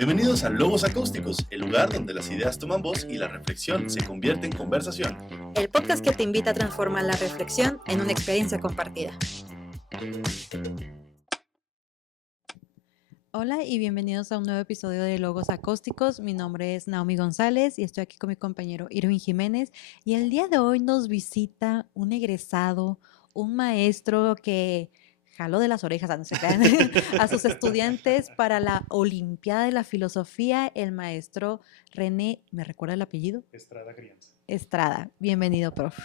Bienvenidos a Logos Acústicos, el lugar donde las ideas toman voz y la reflexión se convierte en conversación. El podcast que te invita a transformar la reflexión en una experiencia compartida. Hola y bienvenidos a un nuevo episodio de Logos Acústicos. Mi nombre es Naomi González y estoy aquí con mi compañero Irving Jiménez. Y el día de hoy nos visita un egresado, un maestro que jaló de las orejas, no se crean, a sus estudiantes para la Olimpiada de la Filosofía, el maestro René, ¿me recuerda el apellido? Estrada Crianza. Estrada. Bienvenido, prof.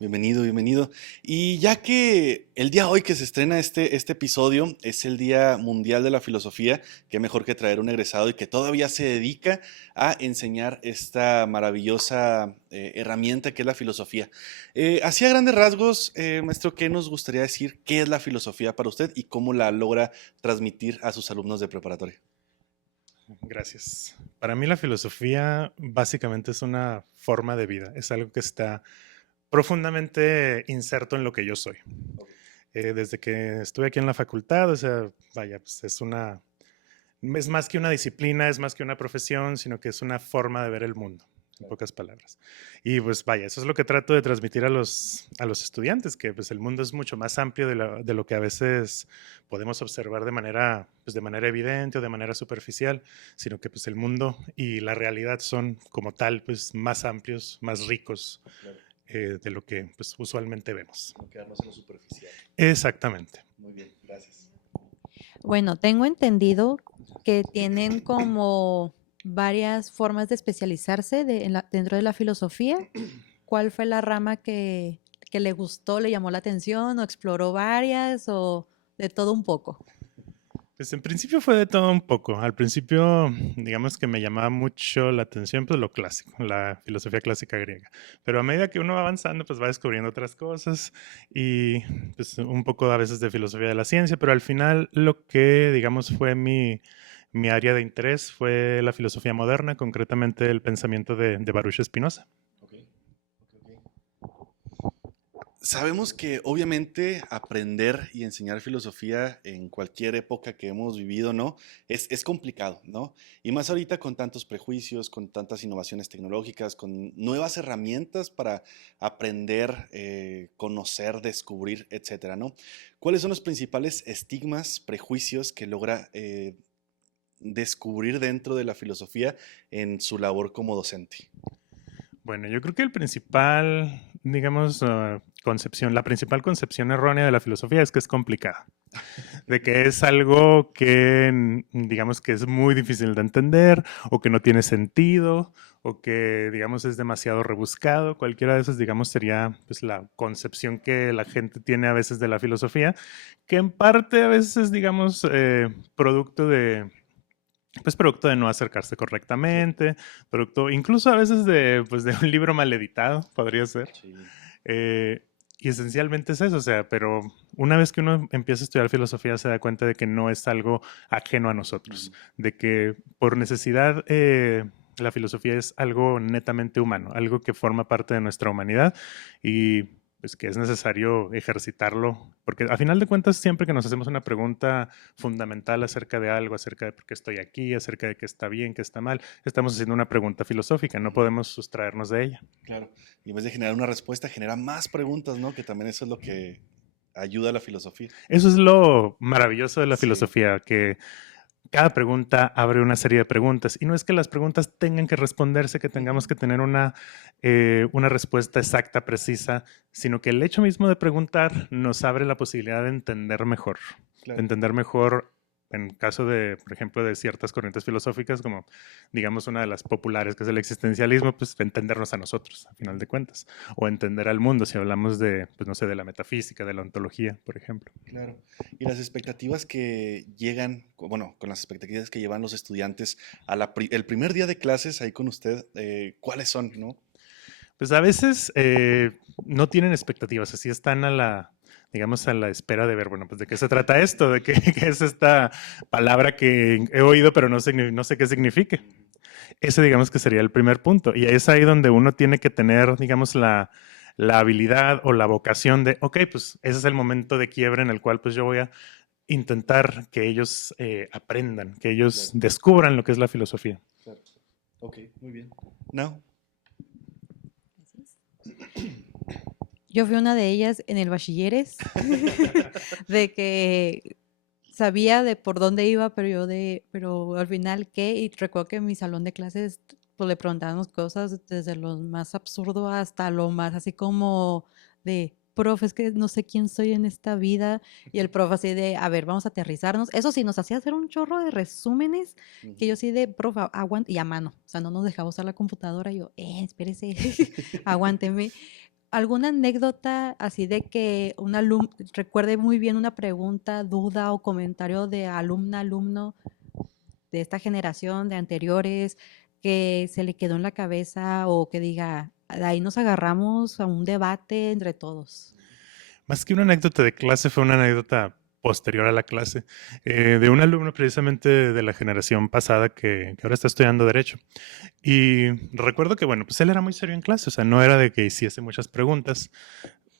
Bienvenido. Y ya que el día hoy que se estrena este episodio es el Día Mundial de la Filosofía, qué mejor que traer un egresado y que todavía se dedica a enseñar esta maravillosa herramienta que es la filosofía. Así a grandes rasgos, maestro, ¿qué nos gustaría decir? ¿Qué es la filosofía para usted y cómo la logra transmitir a sus alumnos de preparatoria? Gracias. Para mí la filosofía básicamente es una forma de vida, es algo que está profundamente inserto en lo que yo soy. Desde que estuve aquí en la facultad, o sea, vaya, pues es más que una disciplina, es más que una profesión, sino que es una forma de ver el mundo, en pocas palabras. Y pues vaya, eso es lo que trato de transmitir a los estudiantes, que pues el mundo es mucho más amplio de lo que a veces podemos observar de manera evidente o de manera superficial, sino que pues el mundo y la realidad son como tal pues más amplios, más ricos. Claro. De lo que pues, usualmente vemos. No quedarnos en lo superficial. Exactamente. Muy bien, gracias. Bueno, tengo entendido que tienen como varias formas de especializarse dentro de la filosofía. ¿Cuál fue la rama que le gustó, le llamó la atención o exploró varias o de todo un poco? Pues en principio fue de todo un poco. Al principio, digamos que me llamaba mucho la atención pues lo clásico, la filosofía clásica griega. Pero a medida que uno va avanzando, pues va descubriendo otras cosas y pues un poco a veces de filosofía de la ciencia, pero al final lo que, digamos, fue mi área de interés fue la filosofía moderna, concretamente el pensamiento de Baruch Spinoza. Sabemos que obviamente aprender y enseñar filosofía en cualquier época que hemos vivido, ¿no? Es complicado, ¿no? Y más ahorita con tantos prejuicios, con tantas innovaciones tecnológicas, con nuevas herramientas para aprender, conocer, descubrir, etcétera, ¿no? ¿Cuáles son los principales estigmas, prejuicios que logra descubrir dentro de la filosofía en su labor como docente? Bueno, yo creo que el principal, digamos, la principal concepción errónea de la filosofía es que es complicada, de que es algo que, digamos, que es muy difícil de entender o que no tiene sentido o que, digamos, es demasiado rebuscado. Cualquiera de esas, digamos, sería pues, la concepción que la gente tiene a veces de la filosofía, que en parte a veces es, digamos, producto de no acercarse correctamente, producto incluso a veces de un libro mal editado, podría ser. Sí. Y esencialmente es eso, o sea, pero una vez que uno empieza a estudiar filosofía se da cuenta de que no es algo ajeno a nosotros, de que por necesidad la filosofía es algo netamente humano, algo que forma parte de nuestra humanidad y pues que es necesario ejercitarlo, porque a final de cuentas siempre que nos hacemos una pregunta fundamental acerca de algo, acerca de por qué estoy aquí, acerca de qué está bien, qué está mal, estamos haciendo una pregunta filosófica, no podemos sustraernos de ella. Claro, y en vez de generar una respuesta, genera más preguntas, ¿no? Que también eso es lo que ayuda a la filosofía. Eso es lo maravilloso de la filosofía, que cada pregunta abre una serie de preguntas y no es que las preguntas tengan que responderse, que tengamos que tener una respuesta exacta, precisa, sino que el hecho mismo de preguntar nos abre la posibilidad de entender mejor. Claro. De entender mejor en caso de, por ejemplo, de ciertas corrientes filosóficas, como digamos una de las populares, que es el existencialismo, pues entendernos a nosotros, a final de cuentas, o entender al mundo, si hablamos de, pues no sé, de la metafísica, de la ontología, por ejemplo. Claro. Y las expectativas que llegan, bueno, con las expectativas que llevan los estudiantes el primer día de clases ahí con usted, ¿cuáles son, no? Pues a veces no tienen expectativas, así están a la espera de ver, bueno, pues de qué se trata esto, de qué es esta palabra que he oído pero no sé qué significa. Ese digamos que sería el primer punto y es ahí donde uno tiene que tener, digamos, la habilidad o la vocación de, ok, pues ese es el momento de quiebre en el cual pues yo voy a intentar que ellos aprendan, que ellos Claro. descubran lo que es la filosofía. Claro. Ok, muy bien. No. Yo fui una de ellas en el bachilleres, de que sabía de por dónde iba, pero al final qué, y recuerdo que en mi salón de clases pues le preguntábamos cosas desde lo más absurdo hasta lo más así como de, profe, es que no sé quién soy en esta vida, y el profe así de, a ver, vamos a aterrizarnos. Eso sí, nos hacía hacer un chorro de resúmenes, que yo sí de, profe, aguante, y a mano, o sea, no nos dejaba usar la computadora, y yo, espérese, aguánteme. ¿Alguna anécdota así de que un alumno recuerde muy bien una pregunta, duda o comentario de alumna, alumno de esta generación, de anteriores, que se le quedó en la cabeza o que diga, de ahí nos agarramos a un debate entre todos? Más que una anécdota de clase, fue una anécdota posterior a la clase, de un alumno precisamente de la generación pasada que ahora está estudiando Derecho. Y recuerdo que, bueno, pues él era muy serio en clase, o sea, no era de que hiciese muchas preguntas,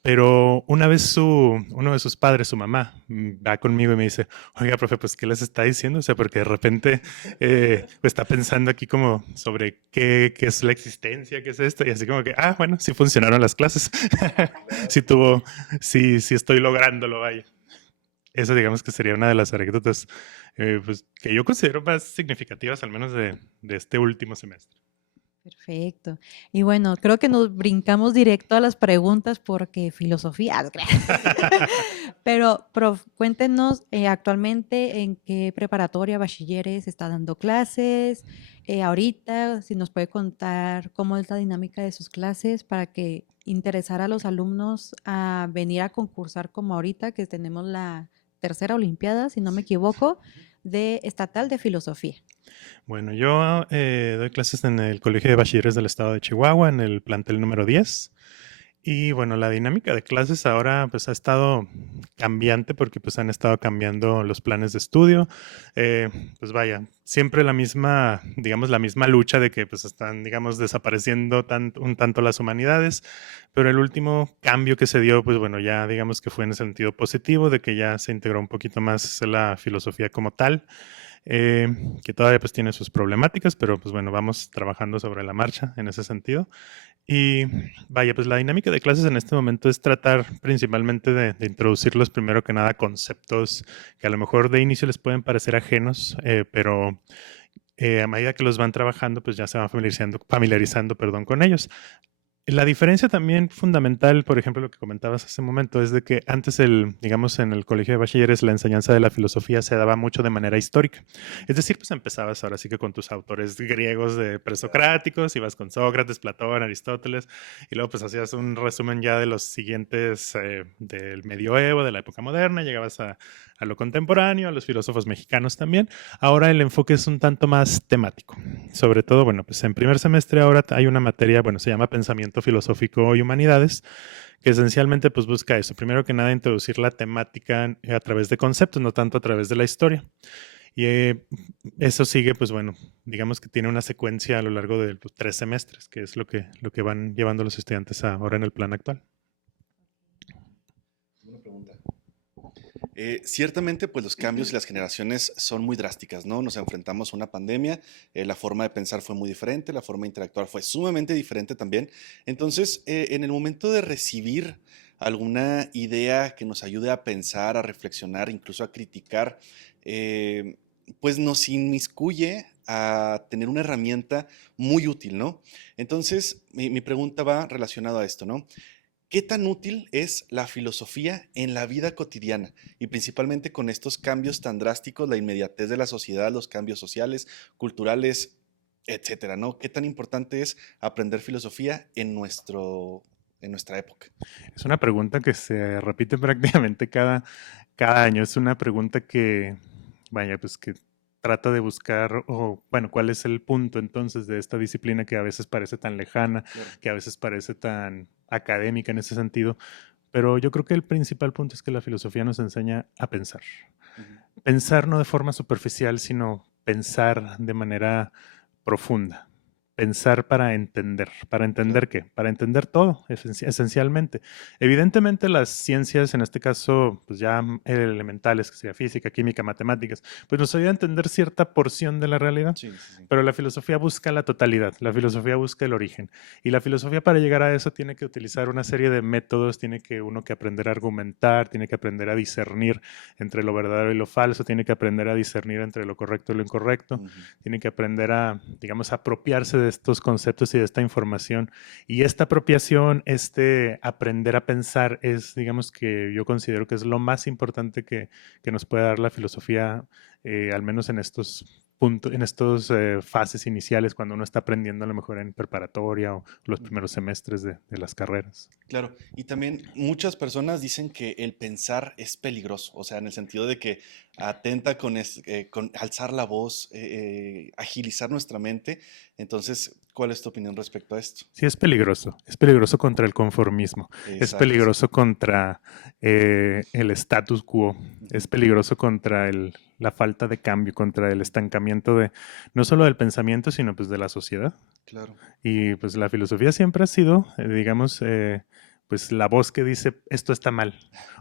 pero una vez uno de sus padres, su mamá, va conmigo y me dice, oiga, profe, pues, ¿qué les está diciendo? O sea, porque de repente pues, está pensando aquí como sobre qué es la existencia, qué es esto, y así como que, bueno, sí funcionaron las clases. Sí tuvo, sí estoy lográndolo, vaya. Eso digamos que sería una de las anécdotas pues, que yo considero más significativas, al menos de este último semestre. Perfecto. Y bueno, creo que nos brincamos directo a las preguntas porque filosofía. Pero, prof, cuéntenos actualmente en qué preparatoria, bachilleres está dando clases. Ahorita, si nos puede contar cómo es la dinámica de sus clases para que interesara a los alumnos a venir a concursar como ahorita, que tenemos la tercera olimpiada, si no me equivoco, de estatal de filosofía. Bueno, yo doy clases en el Colegio de Bachilleres del Estado de Chihuahua, en el plantel número 10. Y bueno, la dinámica de clases ahora pues ha estado cambiante porque pues han estado cambiando los planes de estudio. Eh, pues vaya, siempre la misma, digamos, la misma lucha de que pues están, digamos, desapareciendo un tanto las humanidades, pero el último cambio que se dio, pues bueno, ya digamos que fue en el sentido positivo, de que ya se integró un poquito más la filosofía como tal. eh, que todavía pues tiene sus problemáticas, pero pues bueno, vamos trabajando sobre la marcha en ese sentido. Y vaya, pues la dinámica de clases en este momento es tratar principalmente de introducirlos primero que nada conceptos que a lo mejor de inicio les pueden parecer ajenos, pero a medida que los van trabajando, pues ya se van familiarizando, perdón, con ellos. La diferencia también fundamental, por ejemplo, lo que comentabas hace un momento, es de que antes, digamos, en el colegio de bachilleres, la enseñanza de la filosofía se daba mucho de manera histórica. Es decir, pues empezabas ahora sí que con tus autores griegos presocráticos, ibas con Sócrates, Platón, Aristóteles, y luego pues hacías un resumen ya de los siguientes del medioevo, de la época moderna, llegabas a lo contemporáneo, a los filósofos mexicanos también. Ahora el enfoque es un tanto más temático. Sobre todo, bueno, pues en primer semestre ahora hay una materia, bueno, se llama Pensamiento Filosófico y Humanidades, que esencialmente pues busca eso. Primero que nada, introducir la temática a través de conceptos, no tanto a través de la historia. Y eso sigue, pues bueno, digamos que tiene una secuencia a lo largo de los 3 semestres, que es lo que van llevando los estudiantes ahora en el plan actual. Una pregunta. Ciertamente, pues los cambios y las generaciones son muy drásticas, ¿no? Nos enfrentamos a una pandemia, la forma de pensar fue muy diferente, la forma de interactuar fue sumamente diferente también. Entonces, en el momento de recibir alguna idea que nos ayude a pensar, a reflexionar, incluso a criticar, pues nos inmiscuye a tener una herramienta muy útil, ¿no? Entonces, mi pregunta va relacionada a esto, ¿no? ¿Qué tan útil es la filosofía en la vida cotidiana? Y principalmente con estos cambios tan drásticos, la inmediatez de la sociedad, los cambios sociales, culturales, etcétera, ¿no? ¿Qué tan importante es aprender filosofía en nuestra época? Es una pregunta que se repite prácticamente cada año. Es una pregunta que, vaya, pues que trata de buscar, o bueno, cuál es el punto entonces de esta disciplina que a veces parece tan lejana, Claro. que a veces parece tan académica en ese sentido. Pero yo creo que el principal punto es que la filosofía nos enseña a pensar. Ujú. Pensar no de forma superficial, sino pensar de manera profunda. pensar para entender. ¿Para entender qué? Para entender todo, esencialmente. Evidentemente las ciencias, en este caso, pues ya elementales, que sea física, química, matemáticas, pues nos ayuda a entender cierta porción de la realidad. Sí, sí, sí. Pero la filosofía busca la totalidad, la filosofía busca el origen. Y la filosofía para llegar a eso tiene que utilizar una serie de métodos, tiene que uno que aprender a argumentar, tiene que aprender a discernir entre lo verdadero y lo falso, tiene que aprender a discernir entre lo correcto y lo incorrecto, Ujú. tiene que aprender a, digamos, apropiarse de estos conceptos y de esta información. Y esta apropiación, este aprender a pensar es, digamos, que yo considero que es lo más importante que nos puede dar la filosofía, al menos en estos puntos, en estas fases iniciales, cuando uno está aprendiendo a lo mejor en preparatoria o los primeros semestres de las carreras. Claro, y también muchas personas dicen que el pensar es peligroso, o sea, en el sentido de que atenta con alzar la voz, agilizar nuestra mente. Entonces, ¿cuál es tu opinión respecto a esto? Sí, es peligroso contra el conformismo, es Exacto. peligroso contra el status quo, es Ujú. peligroso contra la falta de cambio, contra el estancamiento de no solo del pensamiento, sino pues de la sociedad. Claro. Y pues la filosofía siempre ha sido, digamos, pues la voz que dice esto está mal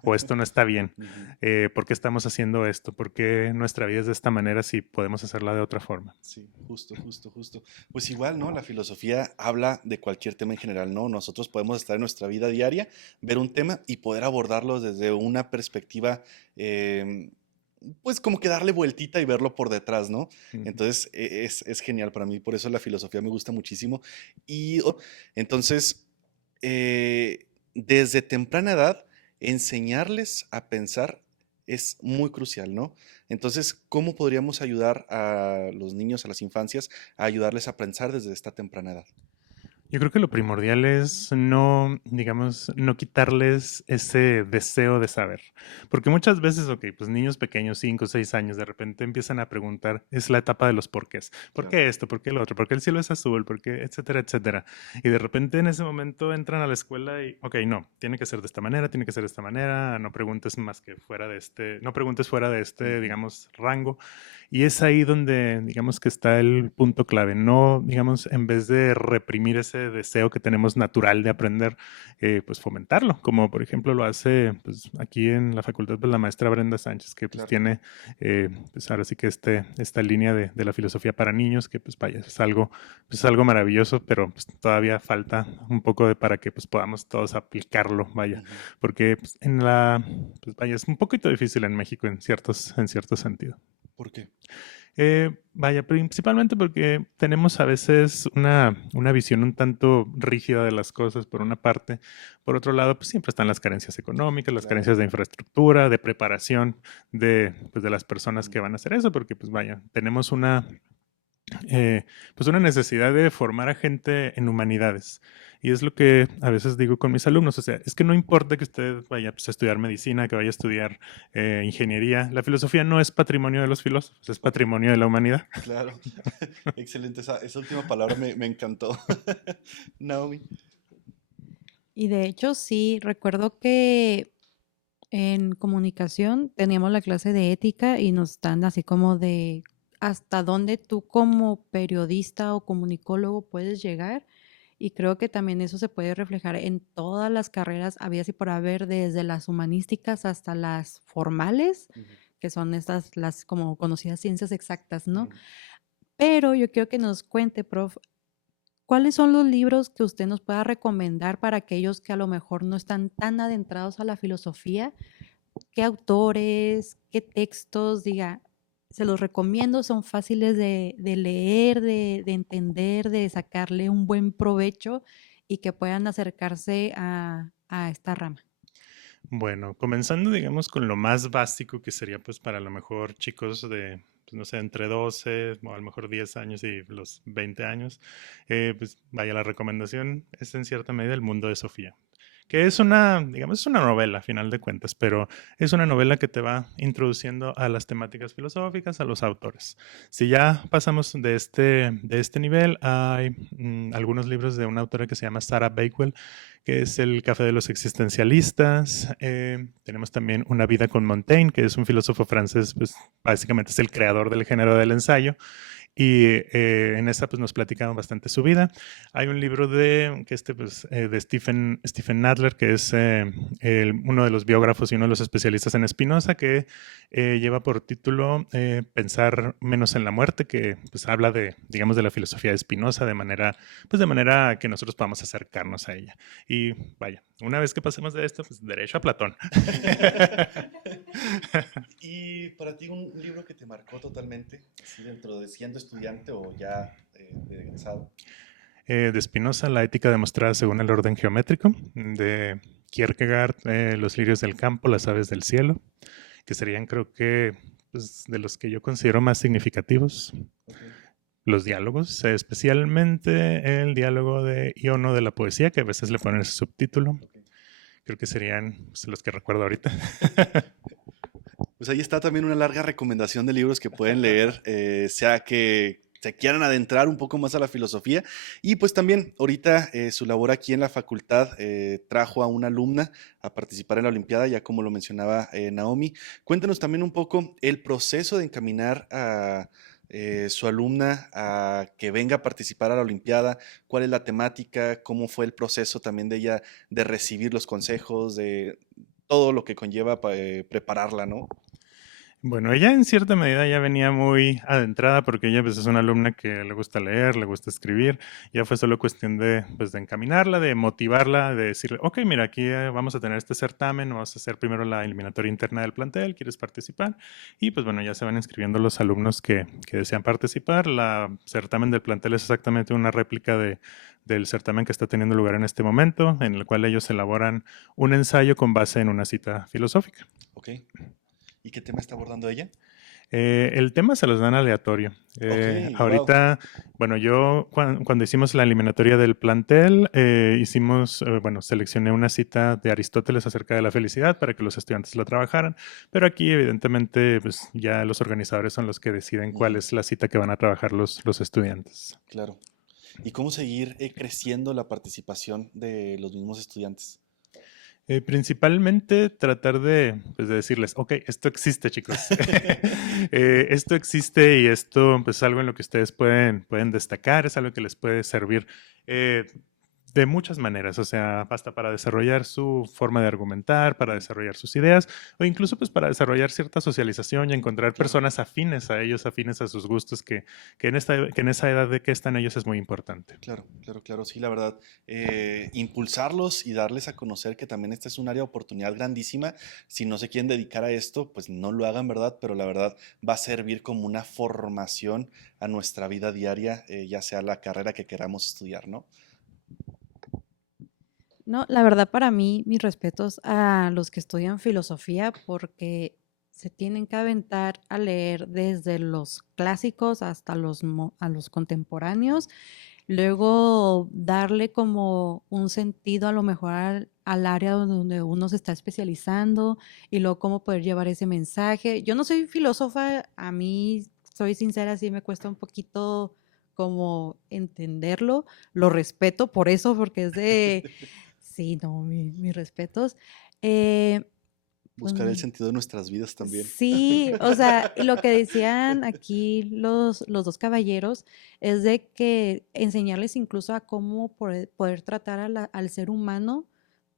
o esto no está bien. Ujú. ¿Por qué estamos haciendo esto? ¿Por qué nuestra vida es de esta manera si podemos hacerla de otra forma? Sí, justo, justo, justo. Pues igual, ¿no? La filosofía habla de cualquier tema en general, ¿no? Nosotros podemos estar en nuestra vida diaria, ver un tema y poder abordarlo desde una perspectiva, em, pues como que darle vueltita y verlo por detrás, ¿no? Ujú. Entonces es genial para mí, por eso la filosofía me gusta muchísimo. Y entonces, desde temprana edad, enseñarles a pensar es muy crucial, ¿no? Entonces, ¿cómo podríamos ayudar a los niños, a las infancias, a ayudarles a pensar desde esta temprana edad? Yo creo que lo primordial es no, digamos, no quitarles ese deseo de saber. Porque muchas veces, ok, pues niños pequeños, 5 o 6 años, de repente empiezan a preguntar, es la etapa de los porqués. ¿Por Claro. qué esto? ¿Por qué lo otro? ¿Por qué el cielo es azul? ¿Por qué? Etcétera, etcétera. Y de repente en ese momento entran a la escuela y, ok, no, tiene que ser de esta manera, tiene que ser de esta manera, no preguntes más que fuera de este, no preguntes fuera de este, Ujú. digamos, rango. Y es ahí donde, digamos, que está el punto clave. No, digamos, en vez de reprimir ese deseo que tenemos natural de aprender, pues fomentarlo, como por ejemplo lo hace pues, aquí en la facultad pues, la maestra Brenda Sánchez, que pues Claro. tiene, pues ahora sí que esta línea de la filosofía para niños, que pues vaya, pues, es algo maravilloso, pero pues, todavía falta un poco para que pues podamos todos aplicarlo, vaya, Ujú. porque pues, pues vaya, es un poquito difícil en México en cierto sentido. ¿Por qué? Vaya, principalmente porque tenemos a veces una visión un tanto rígida de las cosas, por una parte. Por otro lado, pues siempre están las carencias económicas, las Claro. carencias de infraestructura, de preparación pues, de las personas que Ujú. van a hacer eso, porque pues vaya, tenemos pues una necesidad de formar a gente en humanidades. Y es lo que a veces digo con mis alumnos, o sea, es que no importa que usted vaya pues, a estudiar medicina, que vaya a estudiar ingeniería, la filosofía no es patrimonio de los filósofos, es patrimonio de la humanidad. Claro. Excelente. Esa última palabra me encantó. Naomi. Y de hecho, sí, recuerdo que en comunicación teníamos la clase de ética y nos dan así como de hasta dónde tú como periodista o comunicólogo puedes llegar. Y creo que también eso se puede reflejar en todas las carreras habidas y por haber, desde las humanísticas hasta las formales, Ujú. que son estas, las como conocidas ciencias exactas, ¿no? Ujú. Pero yo quiero que nos cuente, prof, ¿cuáles son los libros que usted nos pueda recomendar para aquellos que a lo mejor no están tan adentrados a la filosofía? ¿Qué autores, qué textos? Diga, se los recomiendo, son fáciles de leer, de entender, de sacarle un buen provecho y que puedan acercarse a esta rama. Bueno, comenzando, digamos, con lo más básico que sería, pues, para a lo mejor chicos de, pues, no sé, entre 12 o a lo mejor 10 años y los 20 años, pues, vaya, la recomendación es en cierta medida El mundo de Sofía, que es una, digamos, es una novela a final de cuentas, pero es una novela que te va introduciendo a las temáticas filosóficas, a los autores. Si ya pasamos de este nivel, hay algunos libros de una autora que se llama Sarah Bakewell, que es El café de los existencialistas. Tenemos también Una vida con Montaigne, que es un filósofo francés, pues básicamente es el creador del género del ensayo. y en esta pues nos platicaban bastante su vida. Hay un libro de Stephen Adler, que es uno de los biógrafos y uno de los especialistas en Spinoza, que lleva por título Pensar menos en la muerte, que pues habla de, digamos, de la filosofía de Spinoza de manera que nosotros podamos acercarnos a ella. Y vaya, una vez que pasemos de esto, pues derecho a Platón. ¿Y para ti un libro que te marcó totalmente, así dentro de siendo estudiante o ya de egresado? De Spinoza, La ética demostrada según el orden geométrico. De Kierkegaard, Los lirios del campo, las aves del cielo, que serían, creo que, pues, de los que yo considero más significativos. Okay. Los diálogos, especialmente el diálogo de Iono de la poesía, que a veces le ponen ese subtítulo. Okay. Creo que serían pues, los que recuerdo ahorita. Pues ahí está también una larga recomendación de libros que pueden leer, sea que se quieran adentrar un poco más a la filosofía. Y pues también ahorita su labor aquí en la facultad trajo a una alumna a participar en la Olimpiada, ya como lo mencionaba Naomi. Cuéntanos también un poco el proceso de encaminar a su alumna a que venga a participar a la Olimpiada, cuál es la temática, cómo fue el proceso también de ella de recibir los consejos, de todo lo que conlleva prepararla, ¿no? Bueno, ella en cierta medida ya venía muy adentrada porque ella pues, es una alumna que le gusta leer, le gusta escribir. Ya fue solo cuestión de, pues, de encaminarla, de motivarla, de decirle, ok, mira, aquí vamos a tener este certamen, vamos a hacer primero la eliminatoria interna del plantel, ¿quieres participar? Y pues bueno, ya se van inscribiendo los alumnos que desean participar. La certamen del plantel es exactamente una réplica del certamen que está teniendo lugar en este momento, en el cual ellos elaboran un ensayo con base en una cita filosófica. Ok. ¿Y qué tema está abordando ella? El tema se los dan aleatorio. Okay, ahorita, wow. Bueno, yo cuando hicimos la eliminatoria del plantel, seleccioné una cita de Aristóteles acerca de la felicidad para que los estudiantes la trabajaran, pero aquí evidentemente pues, ya los organizadores son los que deciden cuál es la cita que van a trabajar los estudiantes. Claro. ¿Y cómo seguir creciendo la participación de los mismos estudiantes? Principalmente tratar de decirles, ok, esto existe, chicos. Esto existe y esto pues, es algo en lo que ustedes pueden destacar, es algo que les puede servir de muchas maneras, o sea, basta para desarrollar su forma de argumentar, para desarrollar sus ideas, o incluso pues para desarrollar cierta socialización y encontrar personas afines a ellos, afines a sus gustos, que en esa edad de que están ellos es muy importante. Claro, sí, la verdad, impulsarlos y darles a conocer que también esta es un área de oportunidad grandísima. Si no se quieren dedicar a esto, pues no lo hagan, ¿verdad? Pero la verdad va a servir como una formación a nuestra vida diaria, ya sea la carrera que queramos estudiar, ¿no? No, la verdad para mí, mis respetos a los que estudian filosofía porque se tienen que aventar a leer desde los clásicos hasta a los contemporáneos, luego darle como un sentido a lo mejor al área donde uno se está especializando y luego cómo poder llevar ese mensaje. Yo no soy filósofa, a mí, soy sincera, sí me cuesta un poquito como entenderlo, lo respeto por eso, porque es de... Sí, no, mis respetos. Buscar el sentido de nuestras vidas también. Sí, o sea, y lo que decían aquí los dos caballeros es de que enseñarles incluso a cómo poder tratar al ser humano.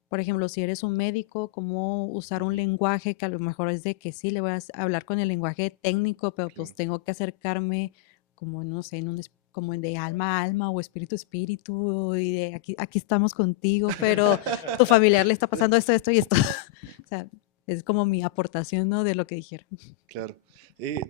Por ejemplo, si eres un médico, cómo usar un lenguaje que a lo mejor es de que sí, le voy a hablar con el lenguaje técnico, pero pues tengo que acercarme como, no sé, como de alma a alma o espíritu a espíritu y de aquí estamos contigo, pero tu familiar le está pasando esto y esto. O sea, es como mi aportación, ¿no? De lo que dijeron. Claro.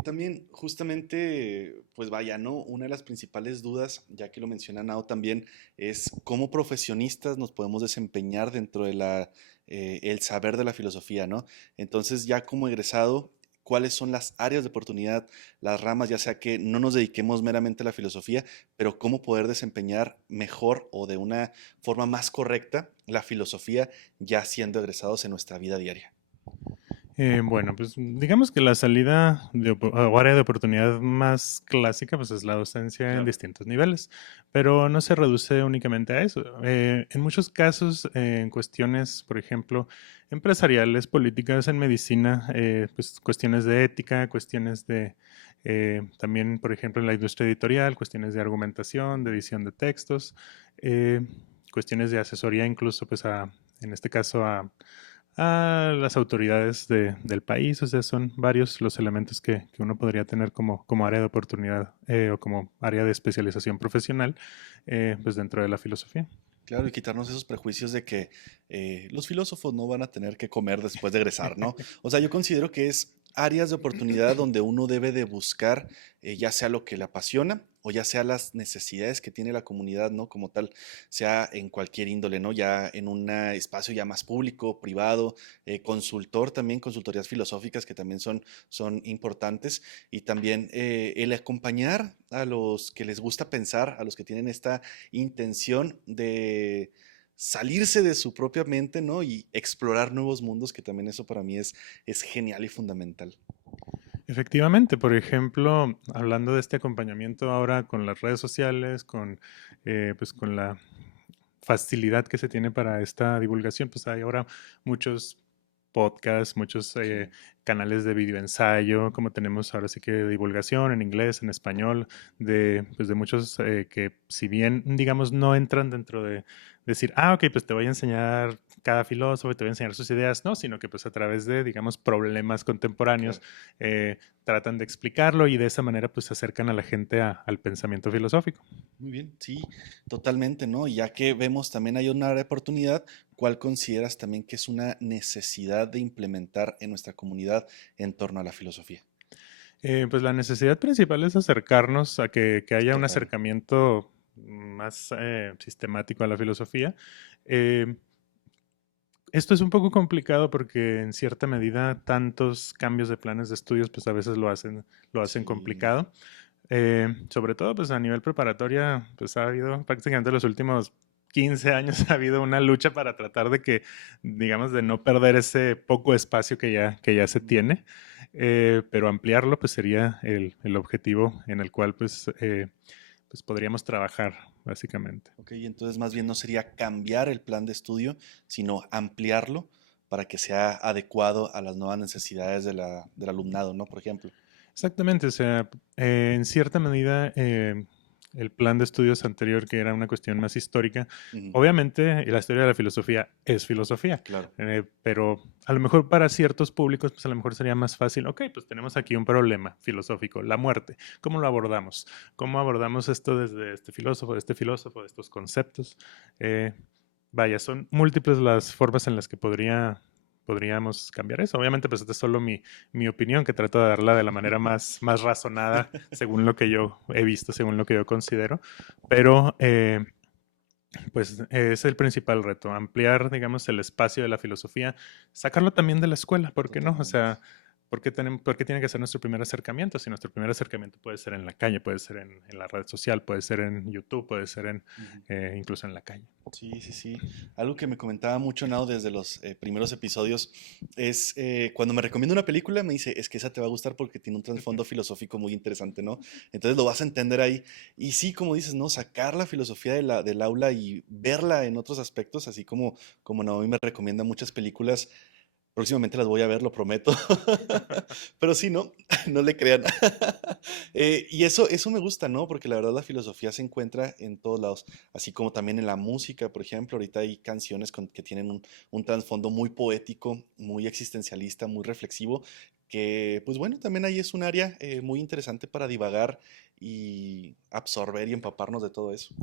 También, justamente, pues vaya, ¿no? Una de las principales dudas, ya que lo menciona Nao también, es cómo profesionistas nos podemos desempeñar dentro de el saber de la filosofía, ¿no? Entonces, ya como egresado, ¿cuáles son las áreas de oportunidad, las ramas, ya sea que no nos dediquemos meramente a la filosofía, pero cómo poder desempeñar mejor o de una forma más correcta la filosofía ya siendo egresados en nuestra vida diaria? Bueno, pues digamos que la salida o área de oportunidad más clásica pues es la docencia en distintos niveles, pero no se reduce únicamente a eso. En muchos casos, en cuestiones, por ejemplo, empresariales, políticas, en medicina, pues cuestiones de ética, cuestiones de También, por ejemplo, en la industria editorial, cuestiones de argumentación, de edición de textos, cuestiones de asesoría incluso, pues, en este caso, a las autoridades del país. O sea, son varios los elementos que uno podría tener como área de oportunidad o como área de especialización profesional, pues dentro de la filosofía. Claro, y quitarnos esos prejuicios de que los filósofos no van a tener que comer después de egresar, ¿no? O sea, yo considero que es áreas de oportunidad donde uno debe de buscar ya sea lo que le apasiona o ya sea las necesidades que tiene la comunidad, ¿no? Como tal, sea en cualquier índole, ¿no? Ya en un espacio ya más público, privado, consultor también, consultorías filosóficas que también son importantes y también el acompañar a los que les gusta pensar, a los que tienen esta intención de salirse de su propia mente, ¿no? Y explorar nuevos mundos, que también eso para mí es genial y fundamental. Efectivamente, por ejemplo, hablando de este acompañamiento ahora con las redes sociales, pues con la facilidad que se tiene para esta divulgación, pues hay ahora muchos podcasts, muchos Sí, canales de videoensayo, como tenemos ahora sí que de divulgación en inglés, en español, pues de muchos que si bien, digamos, no entran dentro de decir, ok, pues te voy a enseñar cada filósofo y te voy a enseñar sus ideas, no, sino que pues a través de, digamos, problemas contemporáneos claro. tratan de explicarlo y de esa manera pues se acercan a la gente al pensamiento filosófico. Muy bien, sí, totalmente, ¿no? Y ya que vemos también hay una área de oportunidad, ¿cuál consideras también que es una necesidad de implementar en nuestra comunidad en torno a la filosofía? Pues la necesidad principal es acercarnos a que haya un Total. acercamiento más sistemático a la filosofía. Eh, Esto es un poco complicado porque en cierta medida tantos cambios de planes de estudios pues a veces lo hacen Sí, complicado. Sobre todo pues a nivel preparatoria pues ha habido prácticamente los últimos 15 años ha habido una lucha para tratar de que, digamos, de no perder ese poco espacio que ya se tiene, pero ampliarlo pues sería el objetivo en el cual pues podríamos trabajar básicamente. ok, entonces más bien no sería cambiar el plan de estudio, sino ampliarlo para que sea adecuado a las nuevas necesidades del alumnado, ¿no? Por ejemplo. Exactamente, o sea, en cierta medida el plan de estudios anterior, que era una cuestión más histórica, Ujú, obviamente la historia de la filosofía es filosofía, claro. pero a lo mejor para ciertos públicos, pues a lo mejor sería más fácil, ok, pues tenemos aquí un problema filosófico, la muerte, ¿cómo lo abordamos? ¿Cómo abordamos esto desde de estos conceptos? Eh, Vaya, son múltiples las formas en las que podríamos cambiar eso. Obviamente, pues esta es solo mi opinión, que trato de darla de la manera más razonada, según lo que yo he visto, según lo que yo considero. Pero, pues es el principal reto, ampliar, digamos, el espacio de la filosofía, sacarlo también de la escuela, ¿por qué no? O Totalmente. sea, por qué tiene que ser nuestro primer acercamiento? Si nuestro primer acercamiento puede ser en la calle, puede ser en la red social, puede ser en YouTube, puede ser Ujú. incluso en la calle. Sí, sí, sí. Algo que me comentaba mucho Nao desde los primeros episodios es cuando me recomienda una película, me dice, es que esa te va a gustar porque tiene un trasfondo filosófico muy interesante, ¿no? Entonces lo vas a entender ahí. Y sí, como dices, ¿no? Sacar la filosofía del aula y verla en otros aspectos, así como Naomi me recomienda muchas películas. Próximamente las voy a ver, lo prometo. Pero sí, no, no le crean. Y eso me gusta, ¿no? Porque la verdad la filosofía se encuentra en todos lados, así como también en la música, por ejemplo. Ahorita hay canciones que tienen un trasfondo muy poético, muy existencialista, muy reflexivo, que pues bueno, también ahí es un área muy interesante para divagar y absorber y empaparnos de todo eso.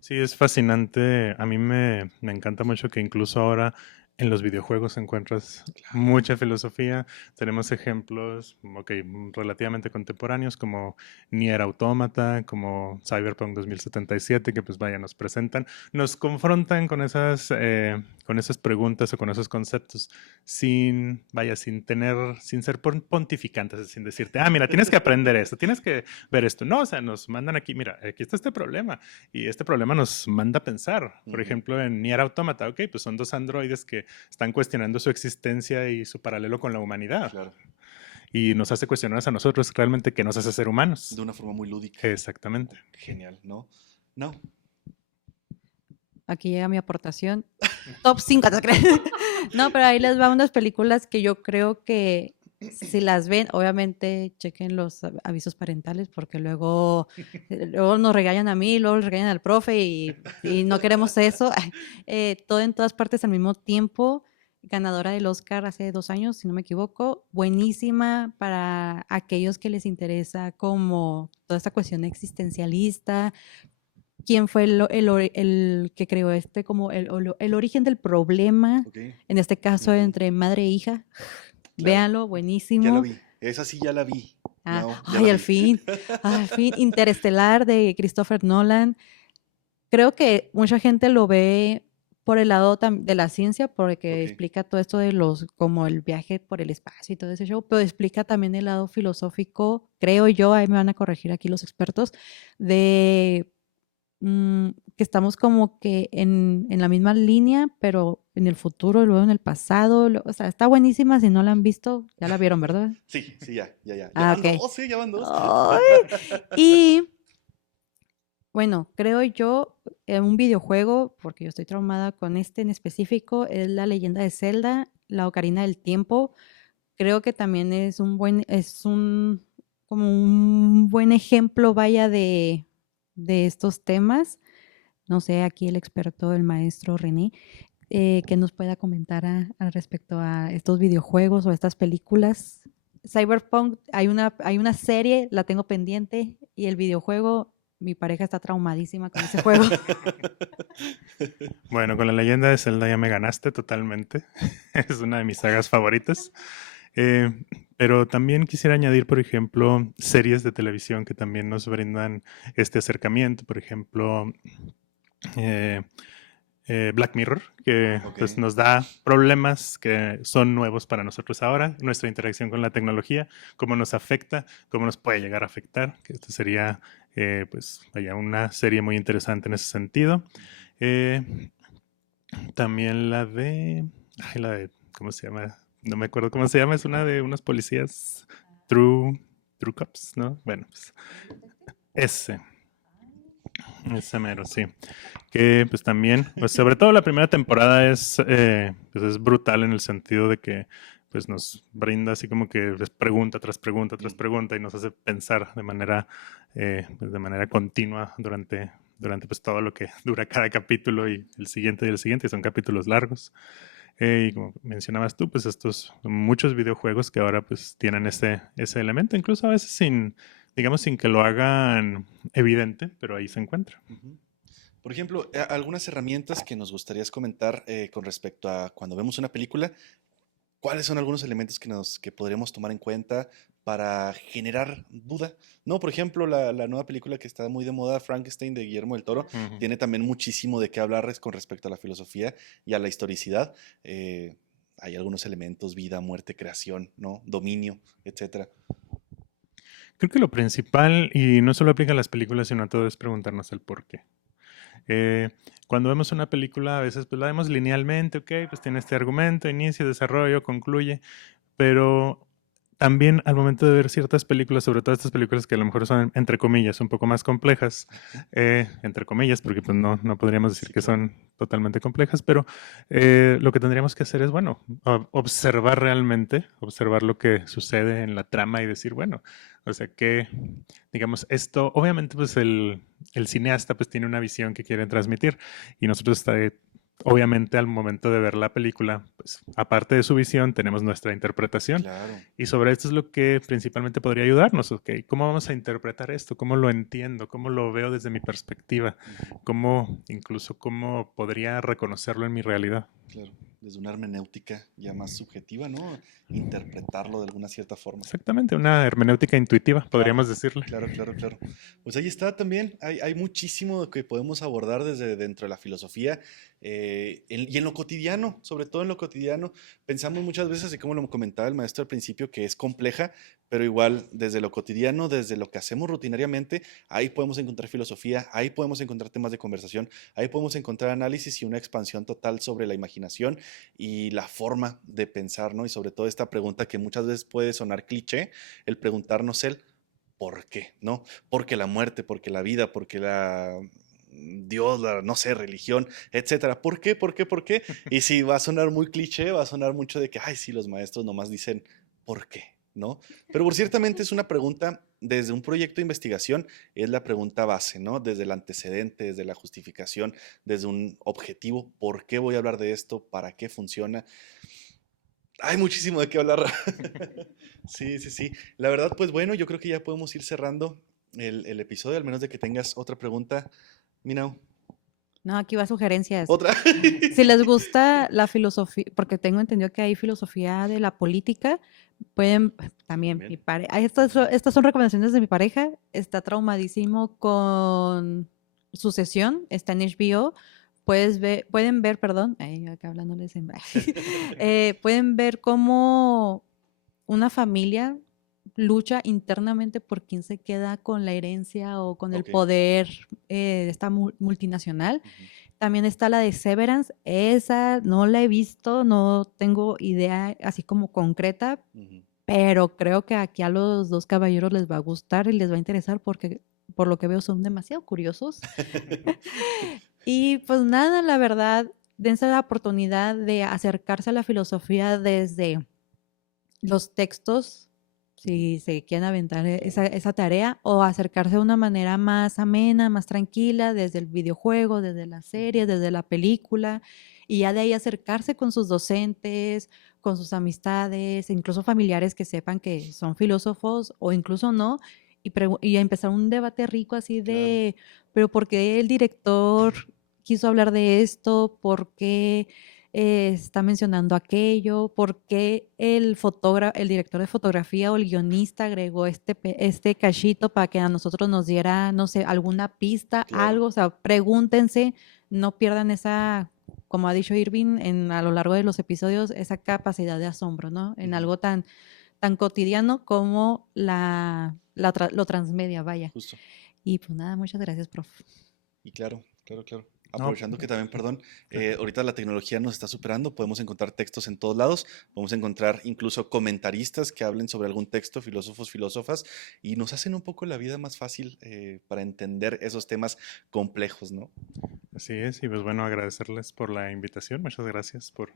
Sí, es fascinante. A mí me encanta mucho que incluso ahora en los videojuegos encuentras Claro. mucha filosofía. Tenemos ejemplos, ok, relativamente contemporáneos como Nier Automata, como Cyberpunk 2077, que pues vaya, nos presentan, nos confrontan con esas preguntas o con esos conceptos sin ser pontificantes, sin decirte, mira, tienes que aprender esto, tienes que ver esto. No, o sea, nos mandan aquí, mira, aquí está este problema. Y este problema nos manda a pensar. Por Ujú, ejemplo, en Nier Automata, ok, pues son dos androides que están cuestionando su existencia y su paralelo con la humanidad. claro. Y nos hace cuestionarnos a nosotros realmente qué nos hace ser De humanos. una forma muy lúdica. Exactamente. Genial, ¿no? No. Aquí llega mi aportación. Top 5. ¿te crees? No, pero ahí les va unas películas que yo creo que Si las ven, obviamente chequen los avisos parentales porque luego nos regañan a mí, luego le regañan al profe y no queremos eso. Todo en todas partes al mismo tiempo. Ganadora del Oscar hace 2 años, si no me equivoco. Buenísima para aquellos que les interesa como toda esta cuestión existencialista. ¿Quién fue el que creó como el origen del problema? Ok, En este caso, ujú, entre madre e hija. claro, Véanlo, ya la buenísimo. vi. Esa sí ya la vi. Ah, No, ya la ay, vi. al fin, Interestelar de Christopher Nolan. Creo que mucha gente lo ve por el lado de la ciencia, porque Ok, explica todo esto de como el viaje por el espacio y todo ese show, pero explica también el lado filosófico, creo yo, ahí me van a corregir aquí los expertos, de que estamos como que en la misma línea, pero en el futuro y luego en el pasado. O sea, está buenísima. Si no la han visto, ya la vieron, ¿verdad? sí, sí, ya, ya, ya. Ya Ah, van ok. dos, sí, ya van dos. Ay, y bueno, creo yo, un videojuego, porque yo estoy traumada con este en específico, es La Leyenda de Zelda, la Ocarina del Tiempo. Creo que también como un buen ejemplo, vaya, de estos temas. No sé, aquí el experto, el maestro René, que nos pueda comentar al respecto a estos videojuegos o estas películas. Cyberpunk, hay una serie, la tengo pendiente, y el videojuego, mi pareja está traumadísima con ese juego. Bueno, con la leyenda de Zelda ya me ganaste totalmente. Es una de mis sagas favoritas. Eh, pero también quisiera añadir, por ejemplo, series de televisión que también nos brindan este acercamiento. Por ejemplo, eh, Black Mirror, que Ok, pues, nos da problemas que son nuevos para nosotros ahora, nuestra interacción con la tecnología, cómo nos afecta, cómo nos puede llegar a afectar, que esto sería pues vaya, una serie muy interesante en ese sentido. Eh, también ¿cómo se llama? No me acuerdo cómo se llama, es una de unos policías, True Cops, ¿no? Bueno, pues ese, ese mero, sí. Que pues también, pues sobre todo la primera temporada pues, es brutal en el sentido de que pues nos brinda así como que es pregunta tras pregunta tras pregunta y nos hace pensar pues, de manera continua durante pues todo lo que dura cada capítulo y el siguiente, y son capítulos largos. Y como mencionabas tú, pues estos muchos videojuegos que ahora pues tienen ese elemento, incluso a veces digamos, sin que lo hagan evidente, pero ahí se encuentra. ujú. Por ejemplo, algunas herramientas que nos gustaría comentar con respecto a cuando vemos una película. ¿Cuáles son algunos elementos que podríamos tomar en cuenta para generar duda? No, por ejemplo, la nueva película que está muy de moda, Frankenstein de Guillermo del Toro, Ujú. tiene también muchísimo de qué hablar con respecto a la filosofía y a la historicidad. Hay algunos elementos, vida, muerte, creación, ¿no? Dominio, etcétera. Creo que lo principal, y no solo aplica a las películas, sino a todo, es preguntarnos el por qué. Eh, cuando vemos una película, a veces pues la vemos linealmente, ok, pues tiene este argumento, inicio, desarrollo, concluye, pero también al momento de ver ciertas películas, sobre todo estas películas que a lo mejor son, entre comillas, un poco más complejas, entre comillas, porque pues no podríamos decir Sí, que claro. son totalmente complejas, pero lo que tendríamos que hacer es, bueno, observar realmente, observar lo que sucede en la trama y decir, bueno, o sea que, digamos, esto, obviamente pues el cineasta pues tiene una visión que quiere transmitir y nosotros obviamente al momento de ver la película, pues aparte de su visión, tenemos nuestra interpretación Claro. y sobre esto es lo que principalmente podría ayudarnos, ¿ok? ¿Cómo vamos a interpretar esto? ¿Cómo lo entiendo? ¿Cómo lo veo desde mi perspectiva? Ujú, ¿Cómo podría reconocerlo en mi realidad? claro. Desde una hermenéutica ya más subjetiva, ¿no? Interpretarlo de alguna cierta forma. Exactamente, una hermenéutica intuitiva, Claro, podríamos decirle. claro, claro, claro. Pues ahí está también. Hay muchísimo que podemos abordar desde dentro de la filosofía y en lo cotidiano, sobre todo en lo cotidiano. Pensamos muchas veces, y como lo comentaba el maestro al principio, que es compleja, pero igual desde lo cotidiano, desde lo que hacemos rutinariamente, ahí podemos encontrar filosofía, ahí podemos encontrar temas de conversación, ahí podemos encontrar análisis y una expansión total sobre la imaginación y la forma de pensar, ¿no? Y sobre todo esta pregunta que muchas veces puede sonar cliché, el preguntarnos el ¿por qué? ¿No? Porque la muerte, porque la vida, porque la Dios, no sé, religión, etcétera. ¿Por qué? ¿Por qué? ¿Por qué? Y si va a sonar muy cliché, va a sonar mucho de que, ay, sí, los maestros nomás dicen ¿por qué? ¿No? Pero ciertamente es una pregunta, desde un proyecto de investigación, es la pregunta base, ¿no? Desde el antecedente, desde la justificación, desde un objetivo, ¿por qué voy a hablar de esto? ¿Para qué funciona? Hay muchísimo de qué hablar. Sí, sí, sí. La verdad, pues bueno, yo creo que ya podemos ir cerrando el episodio, al menos de que tengas otra pregunta, Minau. No, aquí va sugerencias. ¿Otra? Si les gusta la filosofía, porque tengo entendido que hay filosofía de la política, pueden también, También. estas son recomendaciones de mi pareja, está traumadísimo con Sucesión, está en HBO, pueden ver, perdón, ay, acá hablándoles en pueden ver cómo una familia lucha internamente por quién se queda con la herencia o con el Ok. poder de esta multinacional. Ujú, También está la de Severance, esa no la he visto, no tengo idea así como concreta, ujú. pero creo que aquí a los dos caballeros les va a gustar y les va a interesar porque por lo que veo son demasiado curiosos. Y pues nada, la verdad, dense la oportunidad de acercarse a la filosofía desde los textos, si se quieren aventar esa tarea, o acercarse de una manera más amena, más tranquila, desde el videojuego, desde la serie, desde la película, y ya de ahí acercarse con sus docentes, con sus amistades, incluso familiares que sepan que son filósofos o incluso no, y a empezar un debate rico así Claro. de, pero ¿por qué el director quiso hablar de esto? ¿Por qué está mencionando aquello? ¿Por qué el director de fotografía o el guionista agregó este cachito para que a nosotros nos diera, no sé, alguna pista, Claro. algo? O sea, pregúntense, no pierdan esa, como ha dicho Irving a lo largo de los episodios, esa capacidad de asombro, ¿no? En Ujú. algo tan cotidiano como lo transmedia, vaya. Justo. Y pues nada, muchas gracias, prof. Y claro, claro, claro. No, Aprovechando que también, perdón, sí. ahorita la tecnología nos está superando, podemos encontrar textos en todos lados, podemos encontrar incluso comentaristas que hablen sobre algún texto, filósofos, filósofas, y nos hacen un poco la vida más fácil para entender esos temas complejos, ¿no? Así es, y pues bueno, agradecerles por la invitación. Muchas gracias por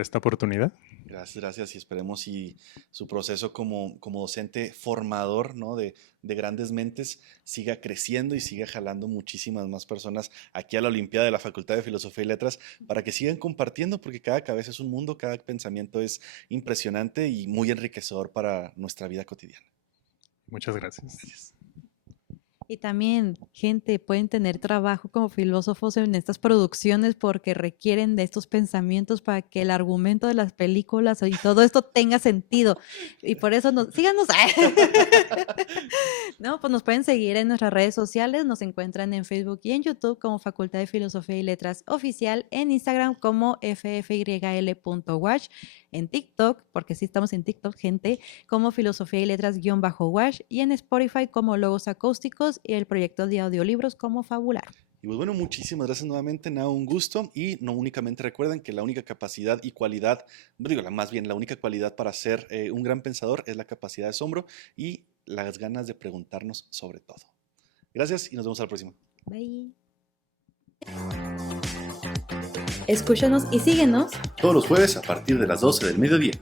esta oportunidad. Gracias, gracias, y esperemos y su proceso como docente formador, ¿no? de grandes mentes siga creciendo y siga jalando muchísimas más personas aquí a la Olimpiada de la Facultad de Filosofía y Letras para que sigan compartiendo, porque cada cabeza es un mundo, cada pensamiento es impresionante y muy enriquecedor para nuestra vida cotidiana. Muchas gracias. Gracias. Y también, gente, pueden tener trabajo como filósofos en estas producciones porque requieren de estos pensamientos para que el argumento de las películas y todo esto tenga sentido. Y por eso síganos. No, pues nos pueden seguir en nuestras redes sociales, nos encuentran en Facebook y en YouTube como Facultad de Filosofía y Letras Oficial, en Instagram como ffyl.wash, en TikTok, porque sí estamos en TikTok, gente, como Filosofía y Letras-Wash, y en Spotify como Logos Acústicos y el proyecto de audiolibros como Fabular. Y pues bueno, muchísimas gracias nuevamente, Nao, un gusto. Y no únicamente recuerden que la única capacidad y cualidad, más bien la única cualidad para ser un gran pensador es la capacidad de asombro y las ganas de preguntarnos sobre todo. Gracias y nos vemos a la próxima. Bye. Escúchanos y síguenos Todos los jueves a partir de las 12 del mediodía.